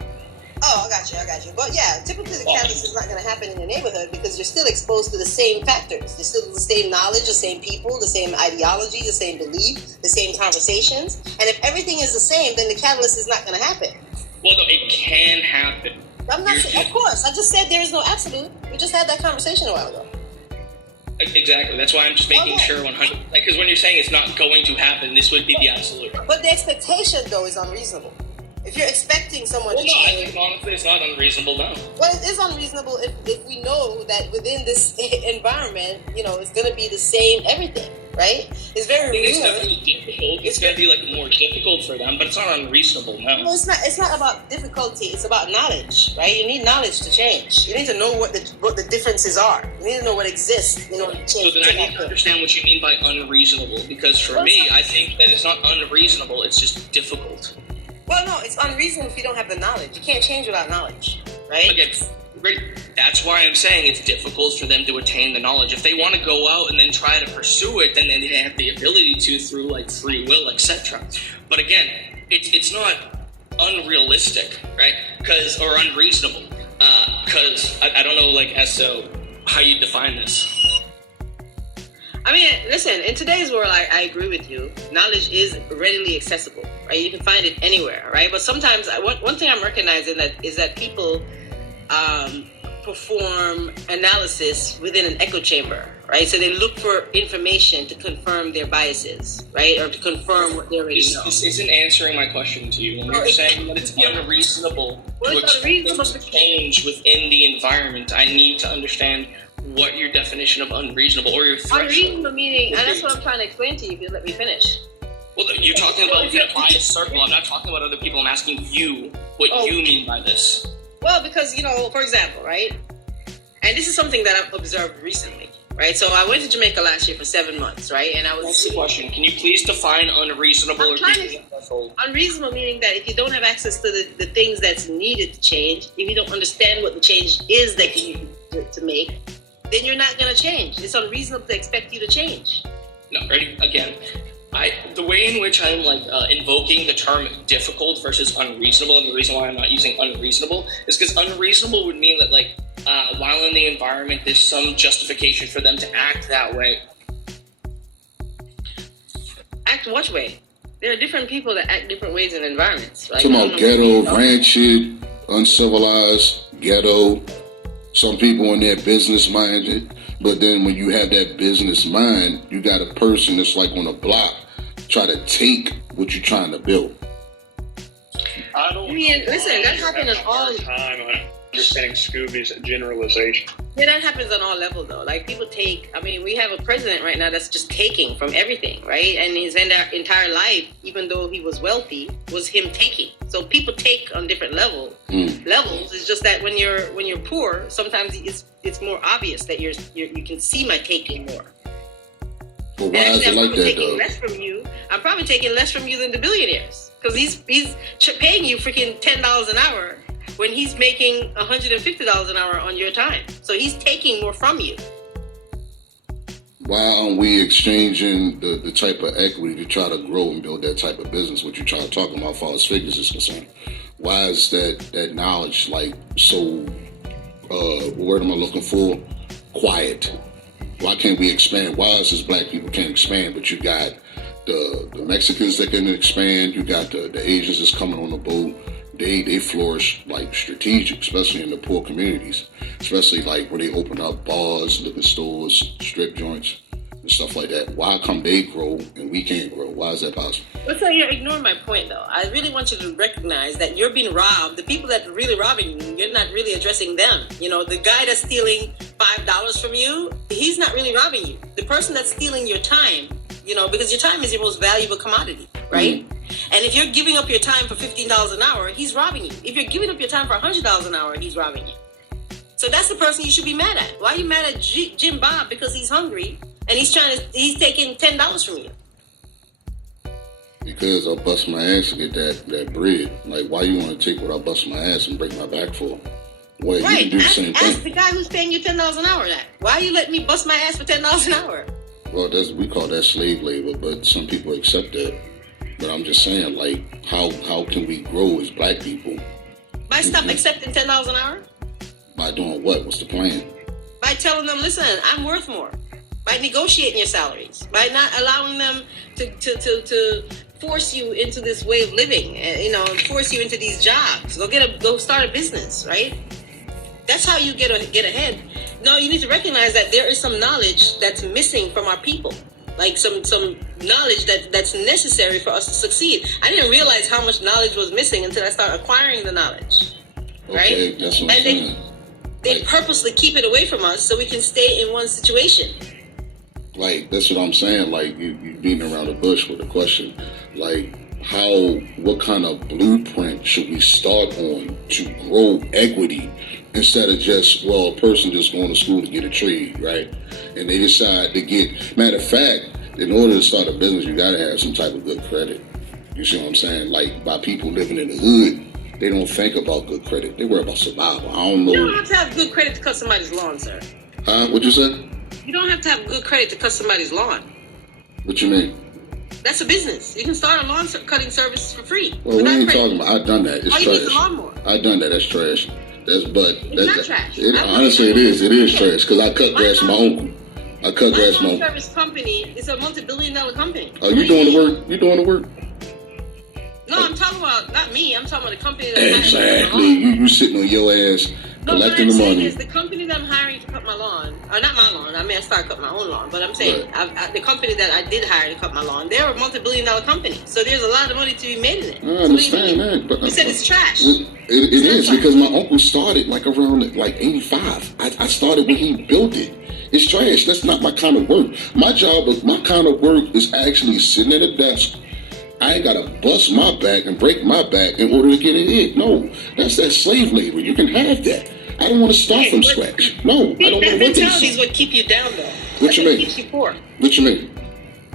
Oh, I got you. But yeah, typically the catalyst is not going to happen in your neighborhood because you're still exposed to the same factors. There's still the same knowledge, the same people, the same ideology, the same belief, the same conversations. And if everything is the same, then the catalyst is not going to happen. Well, no, it can happen. I'm not saying, of course. I just said there is no absolute. We just had that conversation a while ago. Exactly. That's why I'm just making sure 100. Because when you're saying it's not going to happen, this would be the absolute. But the expectation, though, is unreasonable. If you're expecting someone to change... I think honestly it's not unreasonable, no. Well, it is unreasonable if we know that within this environment, it's going to be the same everything, right? It's very real. It's definitely difficult. It's going to be more difficult for them, but it's not unreasonable, no. No, it's not about difficulty. It's about knowledge, right? You need knowledge to change. You need to know what the differences are. You need to know what exists in order to change. So then I need to understand what you mean by unreasonable, because for me, I think that it's not unreasonable, it's just difficult. Well, no, it's unreasonable if you don't have the knowledge. You can't change without knowledge, right? Again, that's why I'm saying it's difficult for them to attain the knowledge. If they want to go out and then try to pursue it, then they have the ability to through free will, etc. But again, it's not unrealistic, right? Or unreasonable. Because I don't know, as to how you define this. I mean, listen, in today's world, I agree with you. Knowledge is readily accessible, right? You can find it anywhere, right? But sometimes, one thing I'm recognizing is that people perform analysis within an echo chamber, right? So they look for information to confirm their biases, right? Or to confirm what they already know. This isn't answering my question to you. When you're saying that it's unreasonable to expect change within the environment, I need to understand what your definition of unreasonable or your threshold. Unreasonable meaning, and that's what I'm trying to explain to you, if you let me finish. Well, you're talking about within a biased circle. I'm not talking about other people. I'm asking you what you mean by this. Well, because, for example, right? And this is something that I've observed recently, right? So I went to Jamaica last year for 7 months, right? And I was... That's the question. Can you please define unreasonable or threshold? Unreasonable meaning that if you don't have access to the things that's needed to change, if you don't understand what the change is that you need to make, then you're not going to change. It's unreasonable to expect you to change. No, right? Again, the way in which I'm like invoking the term difficult versus unreasonable, and the reason why I'm not using unreasonable is because unreasonable would mean that like while in the environment, there's some justification for them to act that way. Act what way? There are different people that act different ways in environments. Like, Talking about ghetto, rancid, uncivilized, ghetto. Some people in there business minded, but then when you have that business mind, you got a person that's like on a block try to take what you're trying to build. I don't. Listen, that happens in all. Time on understanding Scooby's generalization. Yeah, that happens on all levels, though. Like, people take, I mean, we have a president right now that's just taking from everything, right? And his entire life, even though he was wealthy, was him taking. So people take on different levels. It's just that when you're poor, sometimes it's more obvious that you can see my taking more. But why is it like that, though? Less from you. I'm probably taking less from you than the billionaires, because he's paying you freaking $10 an hour when he's making $150 an hour on your time. So he's taking more from you. Why aren't we exchanging the type of equity to try to grow and build that type of business, what you're trying to talk about as far as figures is concerned? Why is that knowledge like so, what word am I looking for? Quiet. Why can't we expand? Why is this black people can't expand, but you got the Mexicans that can expand, you got the Asians that's coming on the boat. They flourish like strategic, especially in the poor communities, especially like where they open up bars, liquor stores, strip joints, and stuff like that. Why come they grow and we can't grow? Why is that possible? Well, so you're ignoring my point, though. I really want you to recognize that you're being robbed. The people that are really robbing you, you're not really addressing them. You know, the guy that's stealing $5 from you, he's not really robbing you. The person that's stealing your time, you know, because your time is your most valuable commodity, right? And if you're giving up your time for $15 an hour, he's robbing you. If you're giving up your time for $100 an hour, he's robbing you. So that's the person you should be mad at. Why are you mad at Jim Bob? Because he's hungry and he's taking $10 from you. Because I'll bust my ass to get that bread. Like, why you want to take what I bust my ass and break my back for? Well, right. You can do the same thing. Ask the guy who's paying you $10 an hour that. Why are you letting me bust my ass for $10 an hour? Well, we call that slave labor, but some people accept that. But I'm just saying, like, how can we grow as black people? By stop accepting $10 an hour? By doing what? What's the plan? By telling them, listen, I'm worth more. By negotiating your salaries. By not allowing them to force you into this way of living, you know, and force you into these jobs. Go start a business, right? That's how you get ahead. No, you need to recognize that there is some knowledge that's missing from our people. Like some knowledge that's necessary for us to succeed. I didn't realize how much knowledge was missing until I started acquiring the knowledge. Okay, right? That's what I'm saying. They purposely keep it away from us so we can stay in one situation. Like, that's what I'm saying. Like, you beating around the bush with the question. Like, what kind of blueprint should we start on to grow equity instead of just, a person just going to school to get a trade, right? And they decide to get, matter of fact, in order to start a business, you got to have some type of good credit. You see what I'm saying? Like, by people living in the hood, they don't think about good credit. They worry about survival. I don't know. You don't have to have good credit to cut somebody's lawn, sir. Huh? What you said? You don't have to have good credit to cut somebody's lawn. What you mean? That's a business. You can start a lawn cutting service for free. Well, we ain't talking about. I've done that. It's all you need is a lawnmower. I've done that. That's trash. It's not trash. Honestly, it is. It is trash because I cut grass with my uncle. I cut grass with my uncle. Service company is a multi-billion-dollar company. Oh, you doing the work? You doing the work? No, I'm talking about not me. I'm talking about the company that exactly. You sitting on your ass collecting the money. Is the company that I'm hiring to cut my lawn, or not my lawn? I mean, I started cutting my own lawn, but I'm saying the company that I did hire to cut my lawn, they're a multi-billion-dollar company, so there's a lot of money to be made in it. I understand that, but you said it's trash. It is because my uncle started like around like 85. I started when he built it. It's trash. That's not my kind of work. My kind of work is actually sitting at a desk. I ain't gotta bust my back and break my back in order to get ahead. No, that's that slave labor. You can have that. I don't want to start from scratch. No, I don't want to work. That mentality is what keep you down, though. What you mean? Keeps you poor. What you mean?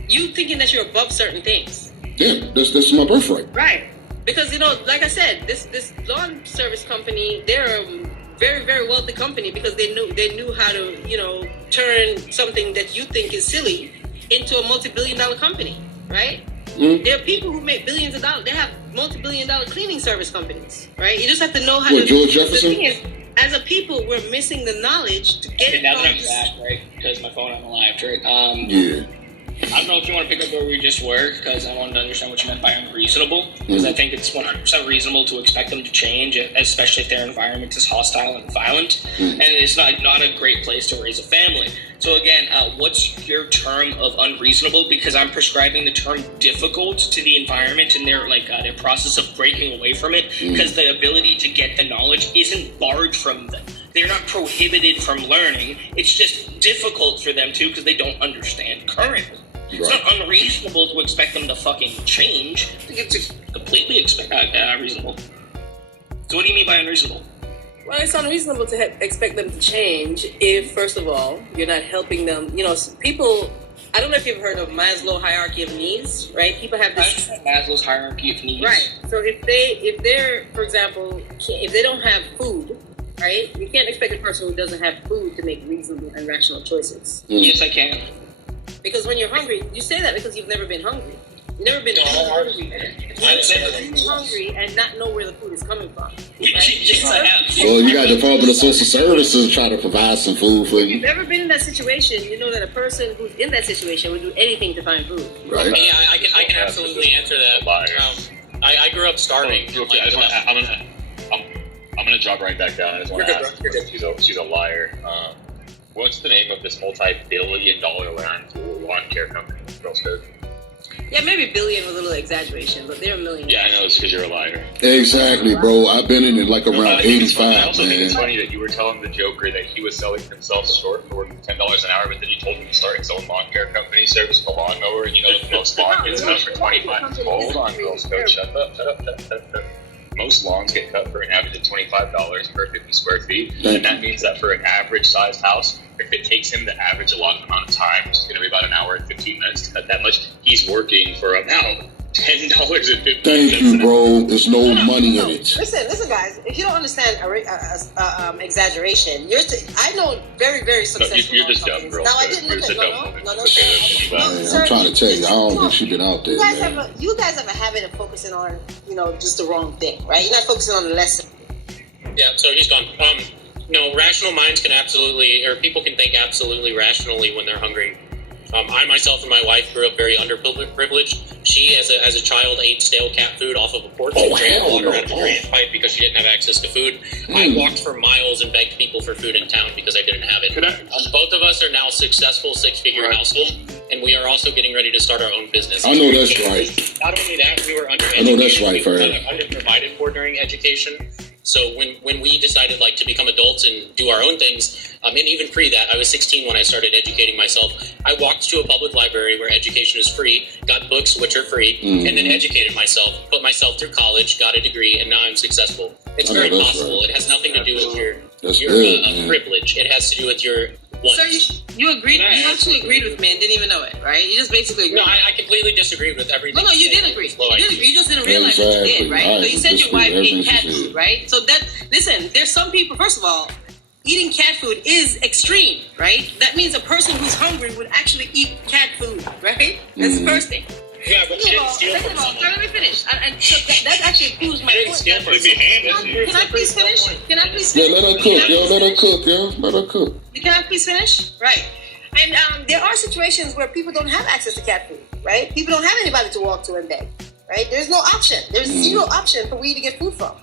You thinking that you're above certain things. Yeah, that's my birthright. Right. Because, like I said, this lawn service company, they're a very, very wealthy company because they knew how to, turn something that you think is silly into a multi-billion-dollar company, right? Mm-hmm. There are people who make billions of dollars. They have multi-billion-dollar cleaning service companies, right? You just have to know how to. George Jefferson? The thing is, as a people, we're missing the knowledge to get it. Now that I'm back, right? Because my phone on the live, right? Yeah. I don't know if you want to pick up where we just were, because I wanted to understand what you meant by unreasonable. Because I think it's 100% reasonable to expect them to change, especially if their environment is hostile and violent. And it's not a great place to raise a family. So again, what's your term of unreasonable? Because I'm prescribing the term difficult to the environment and their process of breaking away from it. Because the ability to get the knowledge isn't barred from them. They're not prohibited from learning. It's just difficult for them to because they don't understand currently. Right. It's not unreasonable to expect them to fucking change. I think it's completely reasonable. So what do you mean by unreasonable? Well, it's unreasonable to expect them to change if, first of all, you're not helping them. People, I don't know if you've heard of Maslow's hierarchy of needs, right? People have this. Maslow's hierarchy of needs. Right. So if they're, for example, if they don't have food, right? You can't expect a person who doesn't have food to make reasonable and rational choices. Yes, I can. Because when you're hungry, you say that because you've never been hungry. You've never been hungry. Hungry and not know where the food is coming from. Right? Well, you got the Department of Social Services trying to provide some food for you. If you've ever been in that situation, you know that a person who's in that situation would do anything to find food. Right. Yeah, I can absolutely answer that. I grew up starving. I'm gonna drop right back down. I just want to ask her. She's a liar. What's the name of this multi-billion-dollar lawn care company? Yeah, maybe billion was a little exaggeration, but they're a million. Yeah, I know, it's because you're a liar. Exactly, bro. I've been in it like around 85, I also think it's funny that you were telling the Joker that he was selling himself short for $10 an hour, but then you told him to start his own lawn care company, service the lawnmower, and most lawn gets cut for 25. Hold on, girls, go shut up. Most lawns get cut for an average of $25 per 50 square feet, and that means that for an average-sized house, if it takes him the average allotted amount of time, which is going to be about an hour and 15 minutes to cut that much, he's working for about $10.50. Thank you, bro. There's no money in it. Listen, guys. If you don't understand exaggeration, I know very, very successful. You're just dumb, girl. Now I didn't look at I'm trying to tell you, I don't think she's been out there. You guys have a habit of focusing on, just the wrong thing, right? You're not focusing on the lesson. Yeah. So he's gone. No, rational minds can absolutely, or people can think absolutely rationally when they're hungry. I myself and my wife grew up very underprivileged. She, as a child, ate stale cat food off of a porch and drank water out of a drain pipe because she didn't have access to food. I walked for miles and begged people for food in town because I didn't have it. Both of us are now successful six-figure household, and we are also getting ready to start our own business. I know that's right. Not only that, we were undereducated. I know that's right, we were underprovided for during education. So when we decided to become adults and do our own things, and even pre that, I was 16 when I started educating myself. I walked to a public library where education is free, got books which are free, and then educated myself, put myself through college, got a degree, and now I'm successful. It's very possible. Right. It has nothing to do with your privilege. It has to do with your want. So you agreed? You actually agreed with me and didn't even know it, right? You just basically agreed. No, I completely disagreed with everything. No, you did agree. You just didn't realize that you did, right? So you said your wife ate cat food, right? So listen, there's some people, first of all, eating cat food is extreme, right? That means a person who's hungry would actually eat cat food, right? That's the first thing. Yeah, but she didn't steal from someone. Let me finish. And so that actually proves my point. Can I please finish? Yeah, let her cook. Can I please finish? Right. And there are situations where people don't have access to cat food, right? People don't have anybody to walk to and beg, right? There's no option. There's zero option for where you to get food from,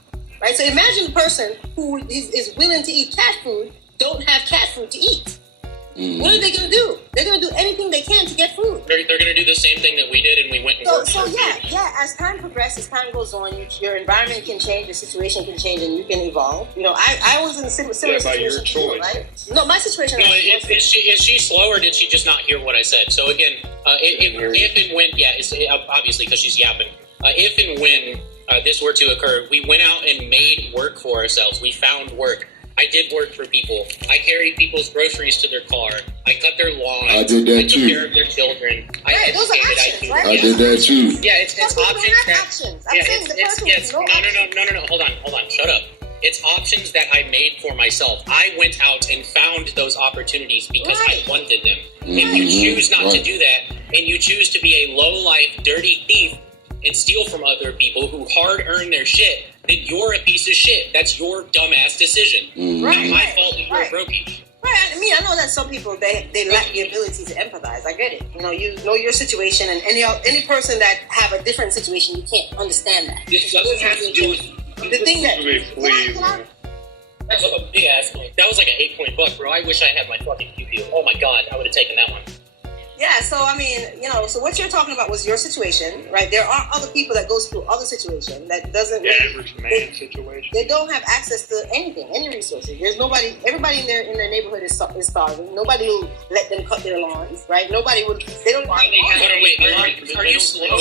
right? So imagine a person who is willing to eat cat food don't have cat food to eat. What are they going to do? They're going to do anything they can to get food. They're going to do the same thing that we did, and we went and worked. So as time progresses, time goes on, your environment can change, your situation can change, and you can evolve. I was in a similar situation too, right? No, my situation. No, is she slow, or did she just not hear what I said? So again, if and when, it's obviously because she's yapping. If and when this were to occur, we went out and made work for ourselves. We found work. I did work for people. I carried people's groceries to their car. I cut their lawn. I did that too. I took care of their children. Right, those are actions, right? I did that too. Yeah, it's options. I'm saying the person No. Hold on. Shut up. It's options that I made for myself. I went out and found those opportunities because I wanted them. If you choose not to do that, and you choose to be a low-life, dirty thief and steal from other people who hard-earn their shit, then you're a piece of shit. That's your dumbass decision. Not my fault that you're a broke people. Right. I mean, I know that some people they lack the ability to empathize. I get it. You know your situation, and any person that have a different situation, you can't understand that. This doesn't have to do with the thing that. That was a big ass point. That was like an 8-point book, bro. I wish I had my fucking QQ. Oh my god, I would have taken that one. Yeah, so I mean, so what you're talking about was your situation, right? There are other people that goes through other situations that doesn't average man situation. They don't have access to anything, any resources. There's nobody. Everybody in their neighborhood is starving. Nobody will let them cut their lawns, right? Nobody would. They don't. Are you slow?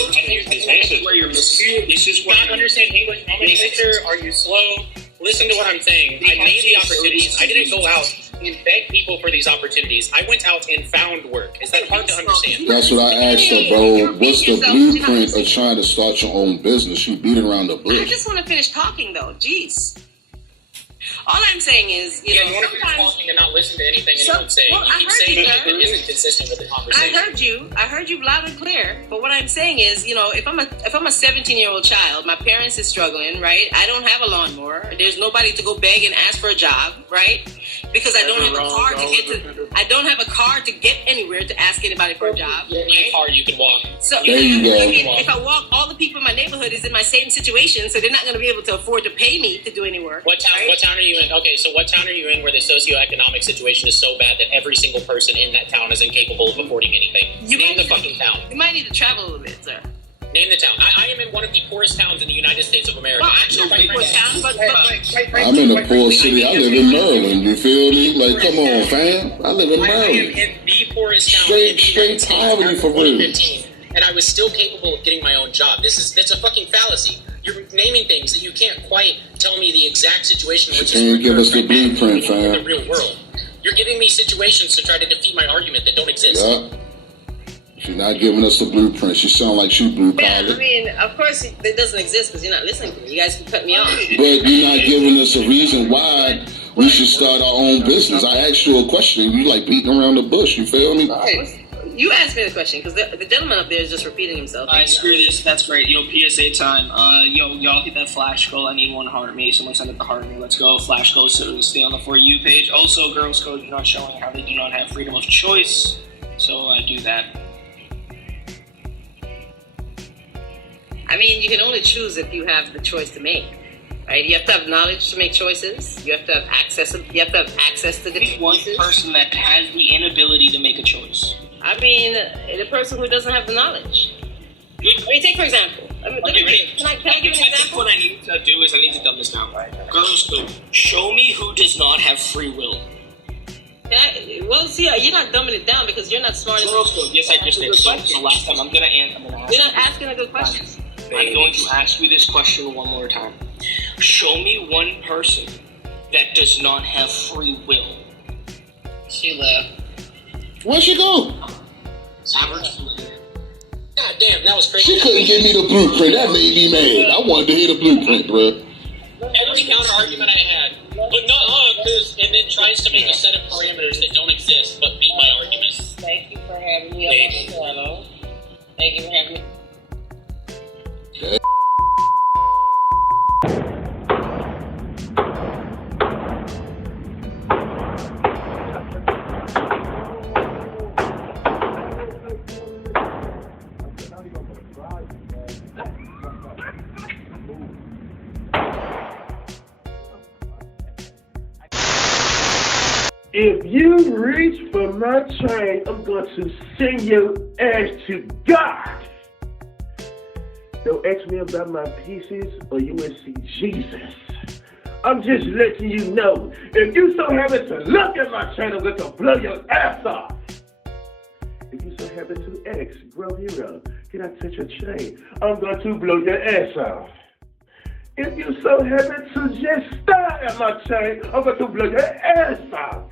This is not understand English nomenclature. Are you slow? Listen to what I'm saying. I made the opportunities. I didn't go out and beg people for these opportunities. I went out and found work. Is that hard to understand? That's what I asked her, bro. What's the blueprint of trying to start your own business? You beat around the bush. I just want to finish talking, though. Jeez. All I'm saying is, you want to finish talking and not listen to anything anyone's saying. Well, you keep saying that it isn't consistent with the conversation. I heard you loud and clear. But what I'm saying is, if I'm a 17-year-old child, my parents is struggling, right? I don't have a lawnmower. There's nobody to go beg and ask for a job, right? Because I don't have a car to get to. I don't have a car to get anywhere to ask anybody for a job. Right? A car you can walk. So there you go. If I walk, all the people in my neighborhood is in my same situation, so they're not going to be able to afford to pay me to do any work. What town? Right? What town are you in? Okay, so what town are you in where the socioeconomic situation is so bad that every single person in that town is incapable of affording anything? Name the fucking town. You might need to travel a little bit, sir. Name the town. I am in one of the poorest towns in the United States of America. Well, I'm in a poor town, but I'm in a poor city. I live in Maryland. You feel me? Like, come on, fam. I live in I am Maryland. in the poorest town. Straight poverty for real. And I was still capable of getting my own job. That's a fucking fallacy. You're naming things that you can't quite tell me the exact situation. Which Can't give us the blueprint, fam. In the real world, you're giving me situations to try to defeat my argument that don't exist. Yeah. She's not giving us the blueprint. She sound like she blue collar. Yeah, I mean, of course it doesn't exist because you're not listening to me. You guys can cut me off. But you're not giving us a reason why we should start our own business. I asked you a question. You like beating around the bush. You feel me? You asked me the question because the gentleman up there is just repeating himself. Alright, screw this. That's great. Yo, PSA time. Y'all hit that flash goal. I need one heart me. Someone send it to heart me. Let's go. Flash goal. So stay on the For You page. Also, Girls Code not showing how they do not have freedom of choice. So do that. I mean, you can only choose if you have the choice to make, right? You have to have knowledge to make choices. You have to have access. You have to have access to different one choices. Person that has the inability to make a choice. I mean, the person who doesn't have the knowledge. I mean, take for example. Can I give an example? I think what I need to do is I need to dumb this down. Girls Code, show me who does not have free will. Well, see, you're not dumbing it down because you're not smart enough. Girls Code, yes, I just did. So last time I'm gonna ask. You're not asking a good question. I'm going to ask you this question one more time. Show me one person that does not have free will. She left. Where'd she go? Average. God damn, that was crazy. She couldn't give me the blueprint. That made me mad. I wanted to hear the blueprint, bro. Every counter argument I had, but no, because and then tries to make a set of parameters that don't exist, but beat my arguments. Thank you for having me on the channel. Thank you for having me. If you reach for my chain, I'm going to send your ass to God. Don't ask me about my pieces or you will see Jesus. I'm just letting you know, if you so happen to look at my chain, I'm going to blow your ass off. If you so happen to ask, Grow Hero, can I touch your chain? I'm going to blow your ass off. If you so happen to just stare at my chain, I'm going to blow your ass off.